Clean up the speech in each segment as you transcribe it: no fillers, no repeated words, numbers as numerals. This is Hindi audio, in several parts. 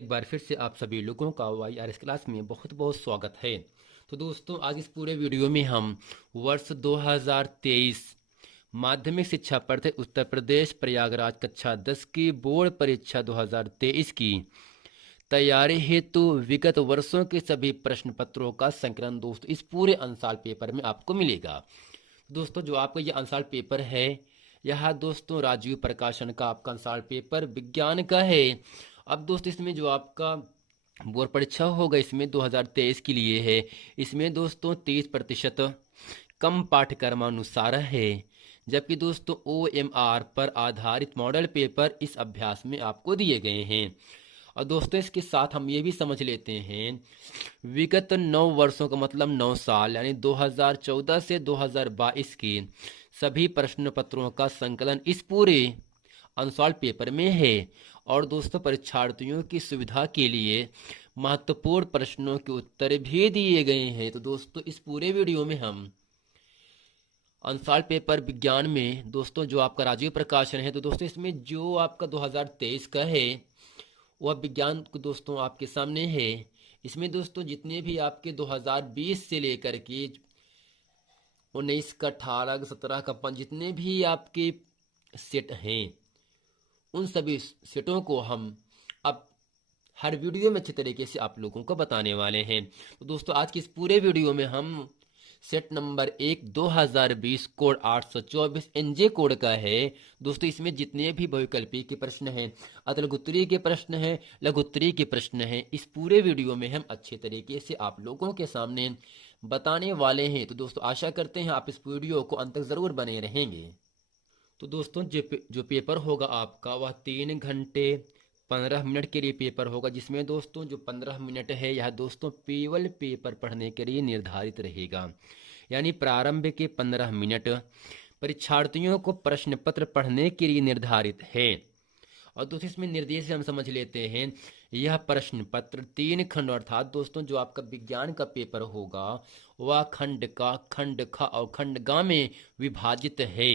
एक बार फिर से आप सभी लोगों का YRS क्लास में बहुत बहुत स्वागत है। तो दोस्तों, आज इस पूरे वीडियो में हम वर्ष 2023 माध्यमिक शिक्षा परिषद उत्तर प्रदेश प्रयागराज कक्षा 10 की बोर्ड परीक्षा 2023 की तैयारी हेतु विगत वर्षों के सभी प्रश्न पत्रों का संकलन दोस्तों इस पूरे अंशाल पेपर में आपको मिलेगा। दोस्तों, जो आपका ये अंशाल पेपर है, यह दोस्तों राजीव प्रकाशन का आपका अंशाल पेपर विज्ञान का है। अब दोस्तों, इसमें जो आपका बोर्ड परीक्षा होगा इसमें 2023 के लिए है। इसमें दोस्तों 30% कम पाठ्यक्रमानुसार है, जबकि दोस्तों OMR पर आधारित मॉडल पेपर इस अभ्यास में आपको दिए गए हैं। और दोस्तों, इसके साथ हम ये भी समझ लेते हैं, विगत 9 वर्षों का मतलब 9 साल यानी 2014 से 2022 के सभी प्रश्न पत्रों का संकलन इस पूरे अंशाल पेपर में है। और दोस्तों, परीक्षार्थियों की सुविधा के लिए महत्वपूर्ण प्रश्नों के उत्तर भी दिए गए हैं। तो दोस्तों, इस पूरे वीडियो में हम अंशाल पेपर विज्ञान में दोस्तों जो आपका राजीव प्रकाशन है, तो दोस्तों इसमें जो आपका 2023 का है वह विज्ञान को दोस्तों आपके सामने है। इसमें दोस्तों जितने भी आपके 2020 से लेकर के 19 का 18 का 17 का 5 जितने भी आपके सेट हैं, उन सभी सेटों को हम अब हर वीडियो में अच्छे तरीके से आप लोगों को बताने वाले हैं। तो दोस्तों, आज की इस पूरे वीडियो में हम set number 1 2020 code 824 NJ code का है। दोस्तों, इसमें जितने भी बहुविकल्पी के प्रश्न हैं, अतलगुत्तरी के प्रश्न हैं, लघुत्तरी के प्रश्न हैं, इस पूरे वीडियो में हम अच्छे तरीके से आप लोगों के सामने बताने वाले हैं। तो दोस्तों, आशा करते हैं आप इस वीडियो को अंत तक जरूर बने रहेंगे। तो दोस्तों, जो पेपर होगा आपका वह 3 घंटे 15 मिनट के लिए पेपर होगा, जिसमें दोस्तों जो 15 मिनट है यह दोस्तों केवल पेपर पढ़ने के लिए निर्धारित रहेगा। यानी प्रारंभ के 15 मिनट परीक्षार्थियों को प्रश्न पत्र पढ़ने के लिए निर्धारित है। और दोस्तों, इसमें निर्देश हम समझ लेते हैं। यह प्रश्न पत्र 3 खंड अर्थात दोस्तों जो आपका विज्ञान का पेपर होगा वह खंड का खंड ख और खंड ग में विभाजित है।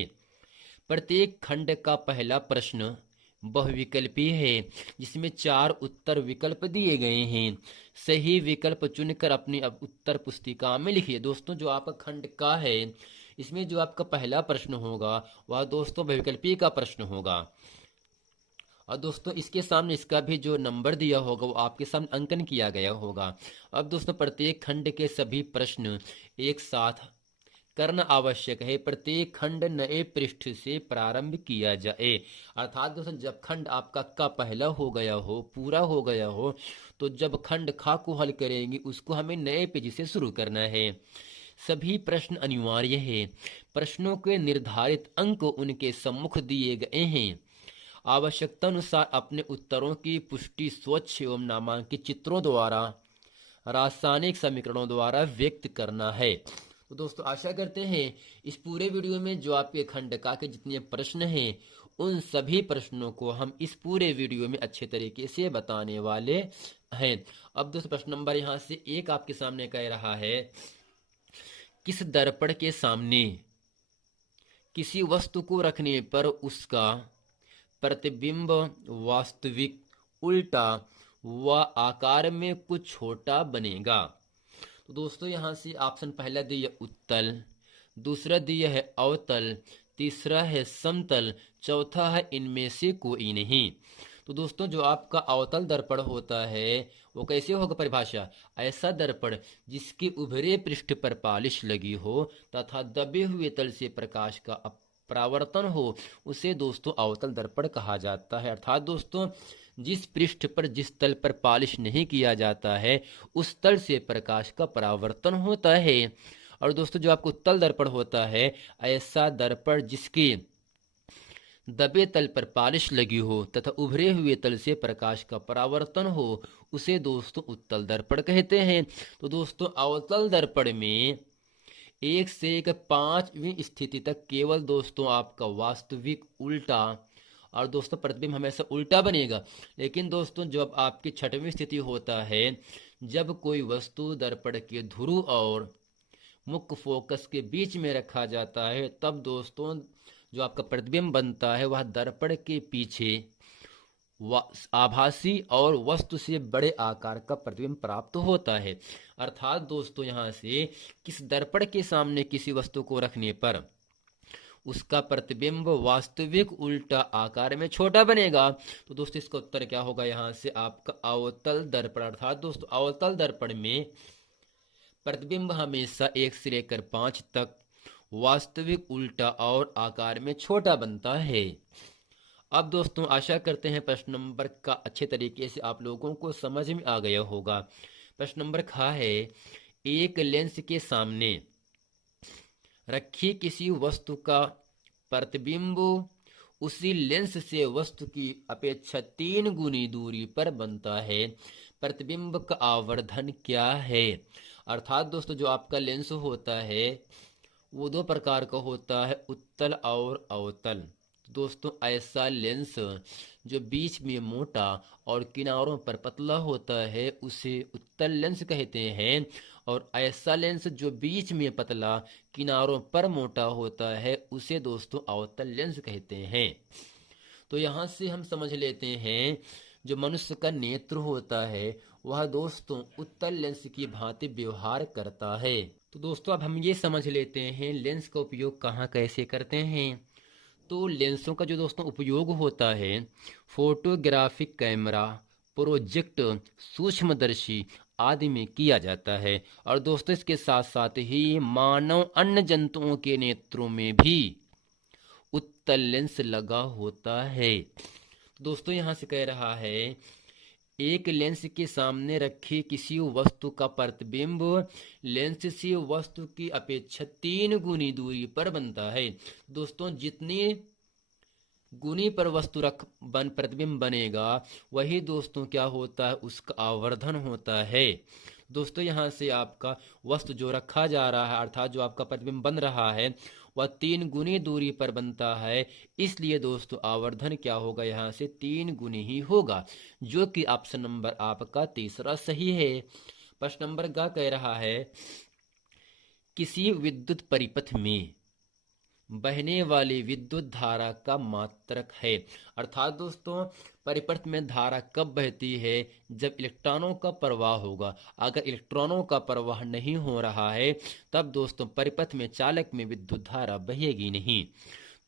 प्रत्येक खंड का पहला प्रश्न बहुविकल्पी है, जिसमें 4 उत्तर विकल्प दिए गए हैं। सही विकल्प चुनकर अपनी अब उत्तर पुस्तिका में लिखिए। दोस्तों, जो आपका खंड का है इसमें जो आपका पहला प्रश्न होगा वह दोस्तों बहुविकल्पी का प्रश्न होगा। और दोस्तों, इसके सामने इसका भी जो नंबर दिया होगा वो आपके सामने अंकन किया गया होगा। अब दोस्तों, प्रत्येक खंड के सभी प्रश्न एक साथ करना आवश्यक है। प्रत्येक खंड नए पृष्ठ से प्रारंभ किया जाए। अर्थात दोस्तों, जब खंड आपका का पहला हो गया हो, पूरा हो गया हो, तो जब खंड खा को हल करेंगे उसको हमें नए पेज से शुरू करना है। सभी प्रश्न अनिवार्य है। प्रश्नों के निर्धारित अंक उनके सम्मुख दिए गए हैं। आवश्यकता अनुसार अपने उत्तरों की पुष्टि स्वच्छ एवं नामांकित चित्रों द्वारा, रासायनिक समीकरणों द्वारा व्यक्त करना है। तो दोस्तों, आशा करते हैं इस पूरे वीडियो में जो आपके खंडका के जितने प्रश्न हैं उन सभी प्रश्नों को हम इस पूरे वीडियो में अच्छे तरीके से बताने वाले हैं। अब दोस्तों, प्रश्न नंबर यहाँ से 1 आपके सामने कह रहा है, किस दर्पण के सामने किसी वस्तु को रखने पर उसका प्रतिबिंब वास्तविक, उल्टा व आकार में कुछ छोटा बनेगा। तो दोस्तों, यहाँ से ऑप्शन पहला दिया उत्तल, दूसरा दिया है अवतल, तीसरा है समतल, चौथा है इनमें से कोई नहीं। तो दोस्तों, जो आपका अवतल दर्पण होता है वो कैसे होगा परिभाषा, ऐसा दर्पण जिसके उभरे पृष्ठ पर पालिश लगी हो तथा दबे हुए तल से प्रकाश का परावर्तन हो, उसे दोस्तों अवतल दर्पण कहा जाता है। अर्थात दोस्तों, जिस पृष्ठ पर जिस तल पर पालिश नहीं किया जाता है उस तल से प्रकाश का परावर्तन होता है। और दोस्तों, जो आपको उत्तल दर्पण होता है, ऐसा दर्पण जिसके दबे तल पर पालिश लगी हो तथा उभरे हुए तल से प्रकाश का परावर्तन हो, उसे दोस्तों उत्तल दर्पण कहते हैं। तो दोस्तों, अवतल दर्पण में 1 से 5वीं स्थिति तक केवल दोस्तों आपका वास्तविक, उल्टा और दोस्तों प्रतिबिंब हमेशा उल्टा बनेगा। लेकिन दोस्तों, जब आपकी 6वीं स्थिति होता है, जब कोई वस्तु दर्पण के ध्रुव और मुख्य फोकस के बीच में रखा जाता है, तब दोस्तों जो आपका प्रतिबिंब बनता है वह दर्पण के पीछे आभासी और वस्तु से बड़े आकार का प्रतिबिंब प्राप्त होता है। अर्थात दोस्तों यहाँ से किस दर्पण के सामने किसी वस्तु को रखने पर उसका प्रतिबिंब वास्तविक उल्टा आकार में छोटा बनेगा। तो दोस्तों इसका उत्तर क्या होगा, यहाँ से आपका अवतल दर्पण। अर्थात दोस्तों अवतल दर्पण में प्रतिबिंब हमेशा 1 से लेकर 5 तक वास्तविक उल्टा और आकार में छोटा बनता है। अब दोस्तों आशा करते हैं प्रश्न नंबर का अच्छे तरीके से आप लोगों को समझ में आ गया होगा। प्रश्न नंबर खा है, एक लेंस के सामने रखी किसी वस्तु का प्रतिबिंब उसी लेंस से वस्तु की अपेक्षा 3 गुनी दूरी पर बनता है, प्रतिबिंब का आवर्धन क्या है। अर्थात दोस्तों जो आपका लेंस होता है वो 2 प्रकार का होता है, उत्तल और अवतल। दोस्तों ऐसा लेंस जो बीच में मोटा और किनारों पर पतला होता है उसे उत्तल लेंस कहते हैं, और ऐसा लेंस जो बीच में पतला किनारों पर मोटा होता है उसे दोस्तों अवतल लेंस कहते हैं। तो यहाँ से हम समझ लेते हैं जो मनुष्य का नेत्र होता है वह दोस्तों उत्तल लेंस की भांति व्यवहार करता है। तो दोस्तों अब हम ये समझ लेते हैं लेंस का उपयोग कहाँ कैसे करते हैं। तो लेंसों का जो दोस्तों उपयोग होता है फोटोग्राफिक कैमरा, प्रोजेक्ट, सूक्ष्मदर्शी आदि में किया जाता है। और दोस्तों इसके साथ साथ ही मानव अन्य जंतुओं के नेत्रों में भी उत्तल लेंस लगा होता है। दोस्तों यहाँ से कह रहा है एक लेंस के सामने रखी किसी वस्तु का प्रतिबिंब लेंस से वस्तु की अपेक्षा 3 गुनी दूरी पर बनता है। दोस्तों जितनी गुनी पर वस्तु प्रतिबिंब बनेगा वही दोस्तों क्या होता है, उसका आवर्धन होता है। दोस्तों यहाँ से आपका वस्तु जो रखा जा रहा है अर्थात जो आपका प्रतिबिंब बन रहा है वह 3 गुनी दूरी पर बनता है, इसलिए दोस्तों आवर्धन क्या होगा, यहाँ से 3 गुनी ही होगा, जो कि ऑप्शन नंबर आपका तीसरा सही है। प्रश्न नंबर ग कह रहा है किसी विद्युत परिपथ में बहने वाली विद्युत धारा का मात्रक है। अर्थात दोस्तों परिपथ में धारा कब बहती है, जब इलेक्ट्रॉनों का प्रवाह होगा। अगर इलेक्ट्रॉनों का प्रवाह नहीं हो रहा है तब दोस्तों परिपथ में चालक में विद्युत धारा बहेगी नहीं।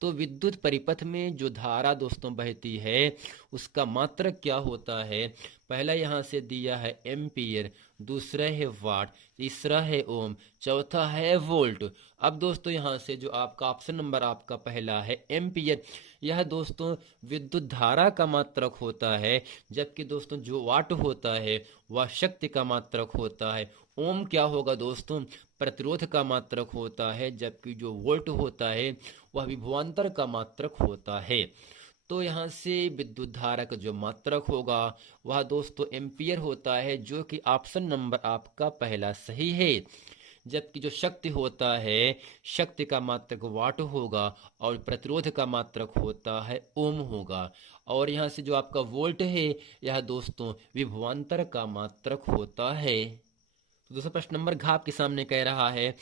तो विद्युत परिपथ में जो धारा दोस्तों बहती है उसका मात्रक क्या होता है, पहला यहाँ से दिया है एम्पियर, दूसरा है वाट, तीसरा है ओम, चौथा है वोल्ट। अब दोस्तों यहाँ से जो आपका ऑप्शन नंबर आपका पहला है एम्पियर, यह दोस्तों विद्युत धारा का मात्रक होता है, जबकि दोस्तों जो वाट होता है वह शक्ति का मात्रक होता है। ओम क्या होगा दोस्तों, प्रतिरोध का मात्रक होता है, जबकि जो वोल्ट होता है वह विभवांतर का मात्रक होता है। तो यहाँ से विद्युत धारा का जो मात्रक होगा वह दोस्तों एम्पियर होता है, जो कि ऑप्शन नंबर आपका पहला सही है। जबकि जो शक्ति होता है शक्ति का मात्रक वाट होगा और प्रतिरोध का मात्रक होता है ओम होगा। और यहाँ से जो आपका वोल्ट है यह दोस्तों विभवांतर का मात्रक होता है। तो दूसरा प्रश्न नंबर घ आपके सामने कह रहा है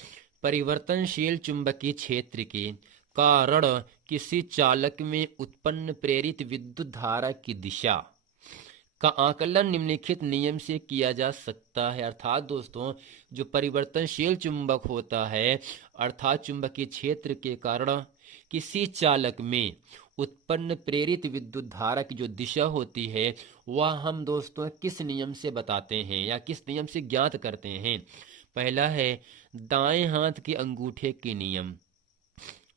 परिवर्तनशील चुंबकीय क्षेत्र के कारण किसी चालक में उत्पन्न प्रेरित विद्युत धारा की दिशा का आकलन निम्नलिखित नियम से किया जा सकता है। अर्थात दोस्तों जो परिवर्तनशील चुंबक होता है अर्थात चुंबकीय क्षेत्र के कारण किसी चालक में उत्पन्न प्रेरित विद्युत धारा की जो दिशा होती है वह हम दोस्तों किस नियम से बताते हैं या किस नियम से ज्ञात करते हैं। पहला है दाएं हाथ के अंगूठे के नियम,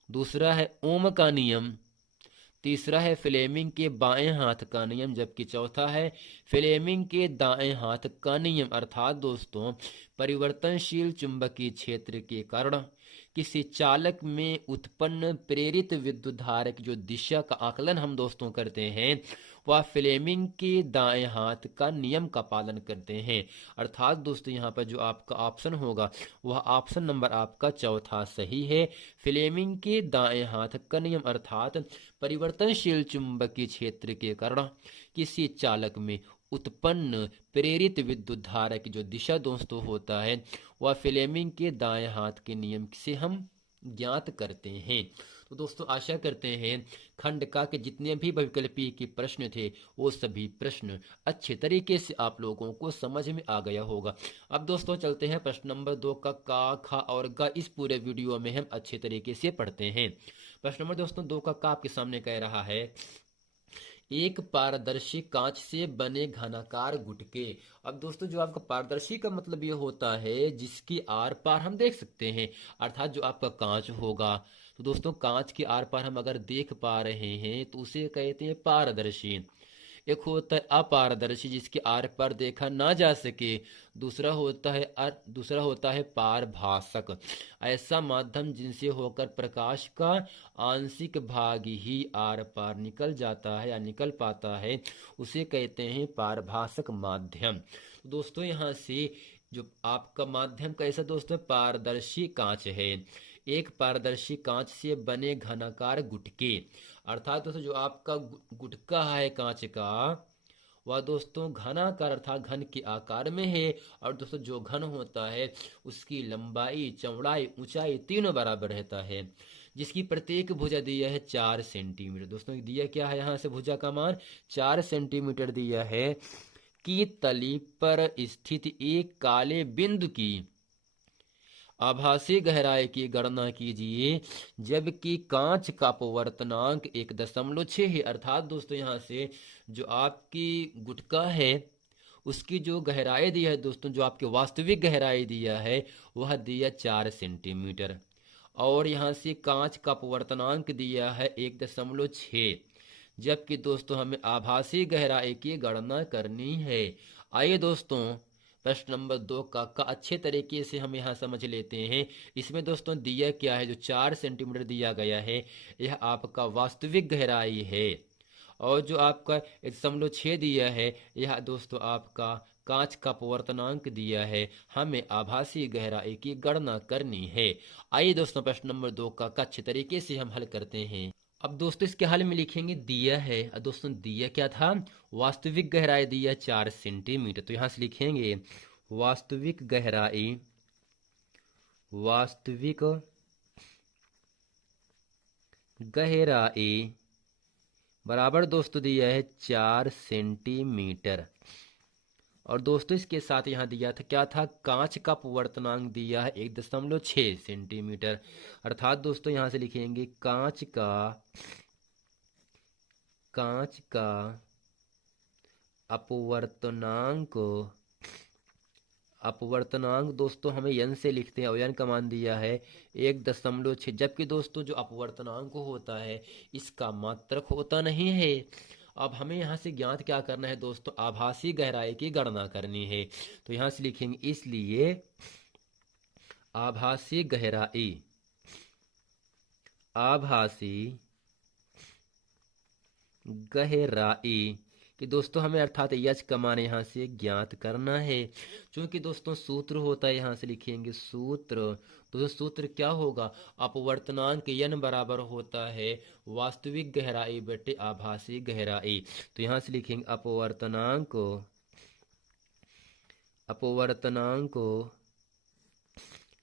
दूसरा है ओम का नियम, तीसरा है फ्लेमिंग के बाएं हाथ का नियम, जबकि चौथा है फ्लेमिंग के दाएं हाथ का नियम। अर्थात दोस्तों परिवर्तनशील चुंबकीय क्षेत्र के कारण किसी चालक में उत्पन्न प्रेरित विद्युत धारा की जो दिशा का आकलन हम दोस्तों करते हैं वह फ्लेमिंग के दाएं हाथ का नियम का पालन करते हैं। अर्थात दोस्तों यहाँ पर जो आपका ऑप्शन होगा वह ऑप्शन नंबर आपका चौथा सही है, फ्लेमिंग के दाएं हाथ का नियम। अर्थात परिवर्तनशील चुंबकीय क्षेत्र के कारण किसी चालक में उत्पन्न प्रेरित विद्युत धारा की जो दिशा दोस्तों होता है वह फ्लेमिंग के दाएं हाथ के नियम से हम ज्ञात करते हैं। तो दोस्तों आशा करते हैं खंड का के जितने भी बहुविकल्पीय के प्रश्न थे वो सभी प्रश्न अच्छे तरीके से आप लोगों को समझ में आ गया होगा। अब दोस्तों चलते हैं प्रश्न नंबर 2 का खा और ग इस पूरे वीडियो में हम अच्छे तरीके से पढ़ते हैं। प्रश्न नंबर दोस्तों 2 का आपके सामने कह रहा है, एक पारदर्शी कांच से बने घनाकार गुटके। अब दोस्तों जो आपका पारदर्शी का मतलब ये होता है जिसकी आर पार हम देख सकते हैं, अर्थात जो आपका कांच होगा। तो दोस्तों कांच के आर पार हम अगर देख पा रहे हैं तो उसे कहते हैं पारदर्शी। एक होता है अपारदर्शी जिसके आर पार देखा ना जा सके। दूसरा होता है पारभासक, ऐसा माध्यम जिनसे होकर प्रकाश का आंशिक भाग ही आर पार निकल जाता है या निकल पाता है, उसे कहते हैं पारभासक माध्यम। दोस्तों यहाँ से जो आपका माध्यम कैसा दोस्तों, पारदर्शी कांच है। एक पारदर्शी कांच से बने घनाकार गुटके, अर्थात दोस्तों जो आपका गुटका है कांच का वह दोस्तों घनाकार अर्थात घन के आकार में है। और दोस्तों जो घन होता है उसकी लंबाई चौड़ाई ऊंचाई तीनों बराबर रहता है, जिसकी प्रत्येक भुजा दिया है 4 सेंटीमीटर। दोस्तों दिया क्या है यहाँ से भुजा का मान 4 सेंटीमीटर दिया है। की तली पर स्थित एक काले बिंदु की आभासी गहराई की गणना कीजिए, जबकि कांच का अपवर्तनांक 1.6 है। अर्थात दोस्तों यहाँ से जो आपकी गुटका है उसकी जो गहराई दी है दोस्तों, जो आपकी वास्तविक गहराई दिया है वह दिया 4 सेंटीमीटर, और यहाँ से कांच का अपवर्तनांक दिया है 1.6, जबकि दोस्तों हमें आभासी गहराई की गणना करनी है। आइए दोस्तों प्रश्न नंबर 2 का अच्छे तरीके से हम यहाँ समझ लेते हैं। इसमें दोस्तों दिया क्या है, जो 4 सेंटीमीटर दिया गया है यह आपका वास्तविक गहराई है, और जो आपका 1.6 दिया है यह दोस्तों आपका कांच का अपवर्तनांक दिया है। हमें आभासी गहराई की गणना करनी है। आइए दोस्तों प्रश्न नंबर 2 का अच्छे तरीके से हम हल करते हैं। अब दोस्तों इसके हल में लिखेंगे दिया है, दोस्तों दिया क्या था, वास्तविक गहराई दिया 4 सेंटीमीटर। तो यहां से लिखेंगे वास्तविक गहराई, वास्तविक गहराई बराबर दोस्तों दिया है 4 सेंटीमीटर। और दोस्तों इसके साथ यहाँ दिया था क्या था, कांच का अपवर्तनांक दिया है 1.6 सेंटीमीटर। अर्थात दोस्तों यहाँ से लिखेंगे कांच का अपवर्तनांक दोस्तों हमें यन से लिखते हैं, और यन का मान दिया है 1.6, जबकि दोस्तों जो अपवर्तनांक होता है इसका मात्रक होता नहीं है। अब हमें यहाँ से ज्ञात क्या करना है दोस्तों, आभासी गहराई की गणना करनी है। तो यहाँ से लिखेंगे इसलिए आभासी गहराई कि दोस्तों हमें अर्थात यच का मान यहाँ से ज्ञात करना है। क्योंकि दोस्तों सूत्र होता है, यहाँ से लिखेंगे सूत्र। दोस्तों सूत्र क्या होगा, अपवर्तनांक यन बराबर होता है वास्तविक गहराई बटे आभासी गहराई। तो यहाँ से लिखेंगे अपवर्तनांक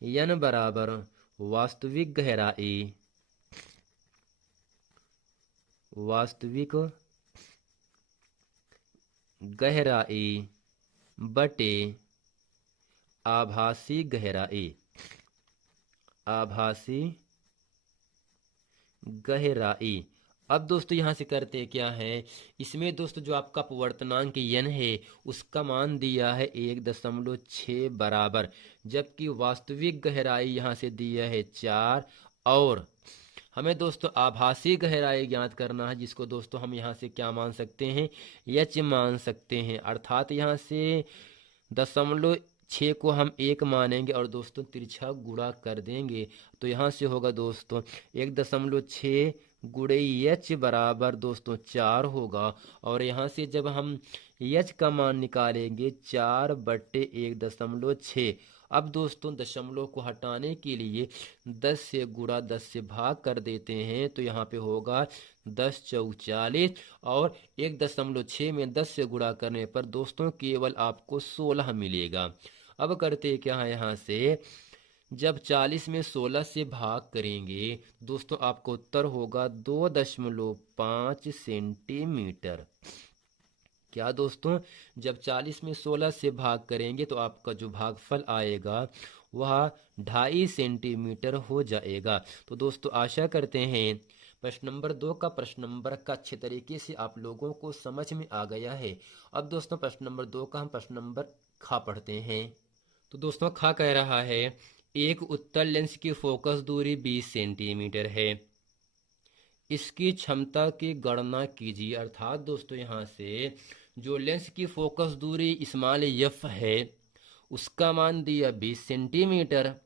यन बराबर वास्तविक गहराई बटे आभासी गहराई। अब दोस्तों यहाँ से करते क्या है, इसमें दोस्तों जो आपका अपवर्तनांक यन है उसका मान दिया है 1.6 बराबर, जबकि वास्तविक गहराई यहाँ से दिया है 4, और हमें दोस्तों आभासी गहराई ज्ञात करना है, जिसको दोस्तों हम यहाँ से क्या मान सकते हैं, यच मान सकते हैं। अर्थात यहाँ से 0.6 को हम 1 मानेंगे और दोस्तों तिरछा गुणा कर देंगे। तो यहाँ से होगा दोस्तों 1.6 गुणे यच बराबर दोस्तों 4 होगा, और यहाँ से जब हम यच का मान निकालेंगे 4 बटे 1.6। अब दोस्तों दशमलव को हटाने के लिए 10 से गुणा 10 से भाग कर देते हैं, तो यहाँ पे होगा 10 चौक 40, और 1.6 में 10 से गुणा करने पर दोस्तों केवल आपको 16 मिलेगा। अब करते क्या है, यहाँ से जब 40 में 16 से भाग करेंगे दोस्तों आपका उत्तर होगा 2.5 सेंटीमीटर। क्या दोस्तों, जब 40 में 16 से भाग करेंगे तो आपका जो भागफल आएगा वह 2.5 सेंटीमीटर हो जाएगा। तो दोस्तों आशा करते हैं प्रश्न नंबर 2 का प्रश्न नंबर का अच्छे तरीके से आप लोगों को समझ में आ गया है। अब दोस्तों प्रश्न नंबर 2 का हम प्रश्न नंबर खा पढ़ते हैं। तो दोस्तों खा कह रहा है एक उत्तल लेंस की फोकस दूरी 20 सेंटीमीटर है, इसकी क्षमता की गणना कीजिए। अर्थात दोस्तों यहाँ से जो लेंस की फोकस दूरी स्मॉल एफ है उसका मान दिया 20 सेंटीमीटर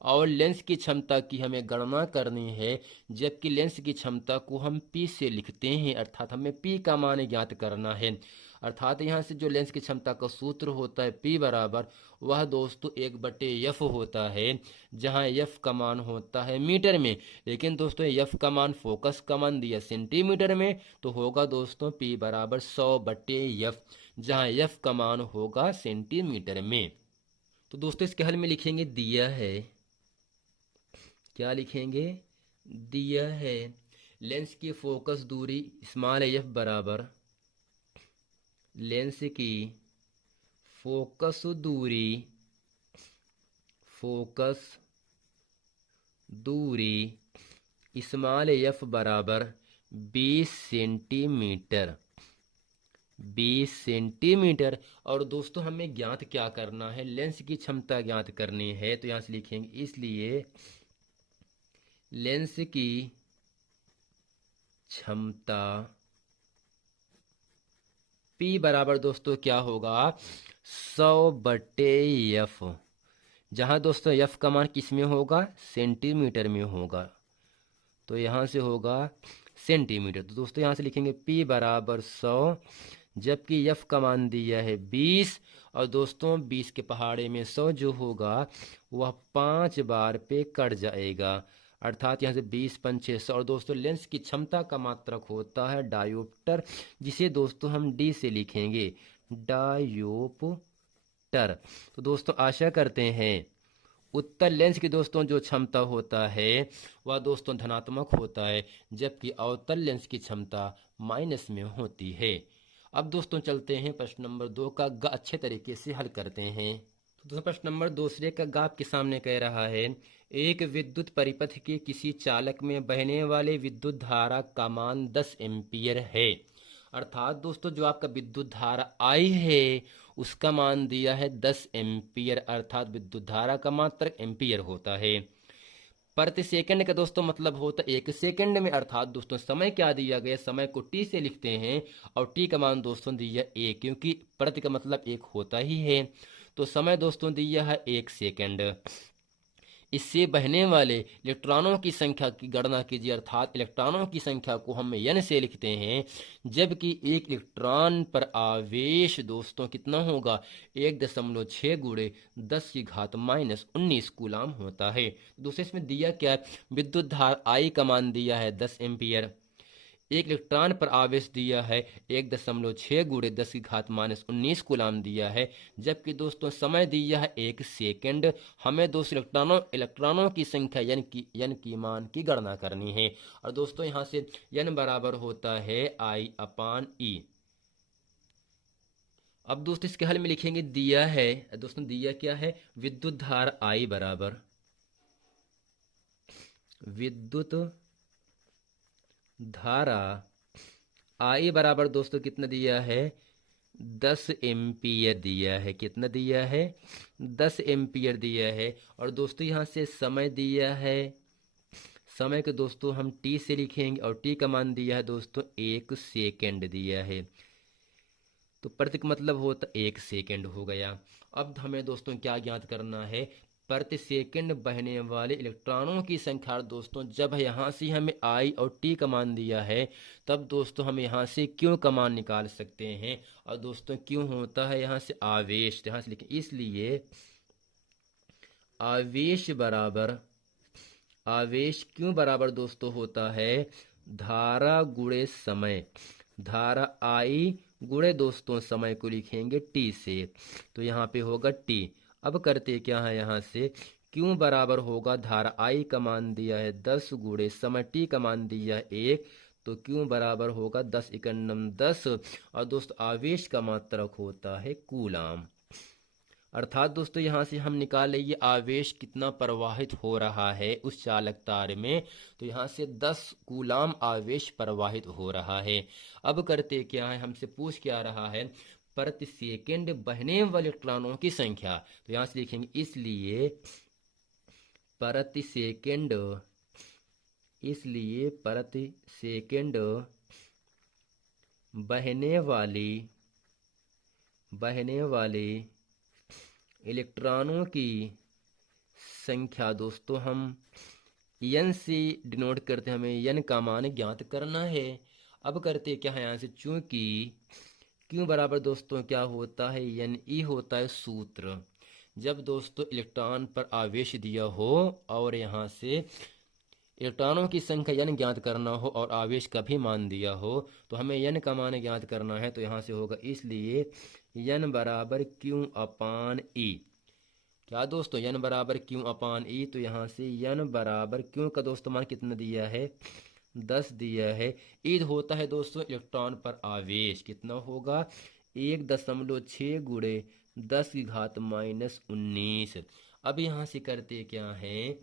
और लेंस की क्षमता की हमें गणना करनी है, जबकि लेंस की क्षमता को हम P से लिखते हैं, अर्थात हमें P का मान ज्ञात करना है। अर्थात यहाँ से जो लेंस की क्षमता का सूत्र होता है P बराबर वह दोस्तों 1/F होता है, जहाँ F का मान होता है मीटर में, लेकिन दोस्तों F का मान फोकस का मान दिया सेंटीमीटर में, तो होगा दोस्तों P बराबर 100/F, जहाँ F का मान होगा सेंटीमीटर में। तो दोस्तों इसके हल में लिखेंगे दिया है, क्या लिखेंगे, दिया है लेंस की फोकस दूरी स्मॉल एफ बराबर लेंस की फोकस दूरी स्मॉल एफ बराबर 20 सेंटीमीटर। और दोस्तों हमें ज्ञात क्या करना है, लेंस की क्षमता ज्ञात करनी है। तो यहाँ से लिखेंगे इसलिए लेंस की क्षमता P बराबर दोस्तों क्या होगा 100/F, जहां दोस्तों F का मान किस में होगा, सेंटीमीटर में होगा, तो यहाँ से होगा सेंटीमीटर। तो दोस्तों यहाँ से लिखेंगे P बराबर 100, जबकि F का मान दिया है 20, और दोस्तों 20 के पहाड़े में 100 जो होगा वह 5 बार पे कट जाएगा, अर्थात यहाँ से 20 5 600। और दोस्तों लेंस की क्षमता का मात्रक होता है डायोप्टर, जिसे दोस्तों हम D से लिखेंगे, डायोप्टर। तो दोस्तों आशा करते हैं उत्तल लेंस की दोस्तों जो क्षमता होता है वह दोस्तों धनात्मक होता है, जबकि अवतल लेंस की क्षमता माइनस में होती है। अब दोस्तों चलते हैं प्रश्न नंबर 2 का अच्छे तरीके से हल करते हैं। तो दोस्तों प्रश्न नंबर दूसरे का आपके सामने कह रहा है एक विद्युत परिपथ के किसी चालक में बहने वाले विद्युत धारा का मान 10 एम्पीयर है। अर्थात दोस्तों जो आपका विद्युत धारा I है उसका मान दिया है 10 एम्पीयर, अर्थात विद्युत धारा का मात्रक एम्पीयर होता है। प्रति सेकंड का दोस्तों मतलब होता है 1 सेकंड में, अर्थात दोस्तों समय क्या दिया गया, समय को T से लिखते हैं और T का मान दोस्तों दिया 1, क्योंकि प्रति का मतलब 1 होता ही है, तो समय दोस्तों दिया है 1 सेकंड। इससे बहने वाले इलेक्ट्रॉनों की संख्या की गणना कीजिए, अर्थात इलेक्ट्रॉनों की संख्या को हम n से लिखते हैं, जबकि एक इलेक्ट्रॉन पर आवेश दोस्तों कितना होगा 1.6 गुणे 10⁻⁻19 कूलाम होता है। दूसरे इसमें दिया क्या है, विद्युत धारा I का मान दिया है 10 एम्पीयर, एक इलेक्ट्रॉन पर आवेश दिया है 1.6 गुणे 10⁻⁻19 कूलाम दिया है, जबकि दोस्तों समय दिया है 1 सेकंड। हमें दोस्तों इलेक्ट्रॉनों की संख्या n की मान की गणना करनी है, और दोस्तों यहाँ से n बराबर होता है I/E। अब दोस्तों इसके हल में लिखेंगे दिया है, दोस्तों दिया क्या है, विद्युत धारा I बराबर विद्युत धारा I बराबर दोस्तों कितना दिया है 10 एम्पीयर दिया है, कितना दिया है 10 एम्पीयर दिया है। और दोस्तों यहाँ से समय दिया है, समय को दोस्तों हम T से लिखेंगे और T का मान दिया है दोस्तों 1 सेकंड दिया है, तो प्रति का मतलब होता 1 सेकंड हो गया। अब हमें दोस्तों क्या ज्ञात करना है, प्रति सेकंड बहने वाले इलेक्ट्रॉनों की संख्या। दोस्तों जब यहाँ से हमें I और T का मान दिया है तब दोस्तों हम यहाँ से Q का मान निकाल सकते हैं, और दोस्तों Q होता है यहाँ से आवेश, यहाँ से लिखें, इसलिए आवेश Q बराबर दोस्तों होता है धारा गुणे समय, धारा I गुणे दोस्तों समय को लिखेंगे T से, तो यहाँ पे होगा T। अब करते क्या है, यहाँ से क्यों बराबर होगा, धारा I का मान दिया है 10 गुणे समय t का मान दिया है 1, तो क्यों बराबर होगा 10 इकन्नम 10। और दोस्तों आवेश का मात्रक होता है कूलाम। अर्थात दोस्तों यहाँ से हम निकाल लेंगे आवेश कितना प्रवाहित हो रहा है उस चालक तार में, तो यहाँ से 10 कूलाम आवेश प्रवाहित हो रहा है। अब करते क्या है, हमसे पूछ क्या रहा है, प्रति सेकंड बहने वाले इलेक्ट्रॉनों की संख्या। तो यहाँ से लिखेंगे इसलिए प्रति सेकंड बहने वाली इलेक्ट्रॉनों की संख्या दोस्तों हम n से डिनोट करते हैं, हमें n का मान ज्ञात करना है। अब करते क्या है यहाँ से, चूंकि क्यों बराबर दोस्तों क्या होता है, Ne होता है सूत्र। जब दोस्तों इलेक्ट्रॉन पर आवेश दिया हो और यहाँ से इलेक्ट्रॉनों की संख्या n ज्ञात करना हो और आवेश का भी मान दिया हो, तो हमें n का मान ज्ञात करना है। तो यहाँ से होगा इसलिए n बराबर Q अपान E। क्या दोस्तों, n बराबर Q अपान E। तो यहाँ से n बराबर Q का दोस्तों मान कितना दिया है, 10 दिया है। ईद होता है दोस्तों इलेक्ट्रॉन पर आवेश, कितना होगा 1.6 गुणे 10 की घात -19। अब यहाँ से करते क्या है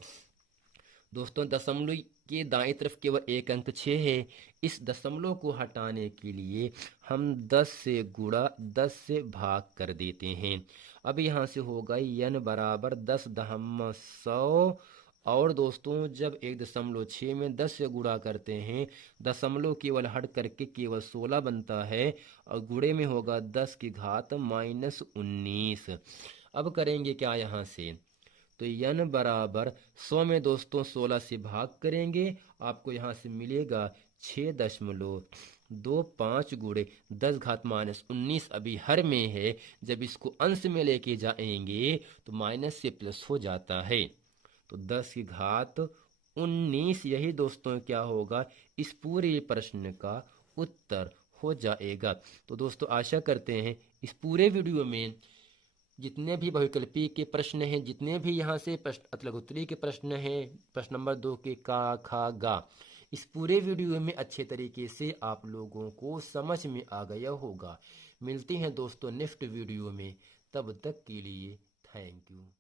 दोस्तों, दशमलव के दाएं तरफ केवल एक अंक 6 है। इस दशमलव को हटाने के लिए हम 10 से गुणा 10 से भाग कर देते हैं। अब यहाँ से होगा n बराबर 10.100। और दोस्तों जब 1.6 में 10 से गुणा करते हैं, दशमलव केवल हट करके केवल 16 बनता है और गुणे में होगा 10 की घात -19। अब करेंगे क्या यहाँ से, तो n बराबर 100 में दोस्तों 16 से भाग करेंगे, आपको यहाँ से मिलेगा 6.25 गुणे 10 घात -19। अभी हर में है, जब इसको अंश में लेके जाएंगे तो माइनस से प्लस हो जाता है, तो 10 की घात 19 यही दोस्तों क्या होगा इस पूरे प्रश्न का उत्तर हो जाएगा। तो दोस्तों आशा करते हैं इस पूरे वीडियो में जितने भी बहुविकल्पी के प्रश्न हैं, जितने भी यहाँ से प्रश्न अतलगोत्री के प्रश्न हैं, प्रश्न नंबर 2 के का खा गा, इस पूरे वीडियो में अच्छे तरीके से आप लोगों को समझ में आ गया होगा। मिलते हैं दोस्तों नेक्स्ट वीडियो में, तब तक के लिए थैंक यू।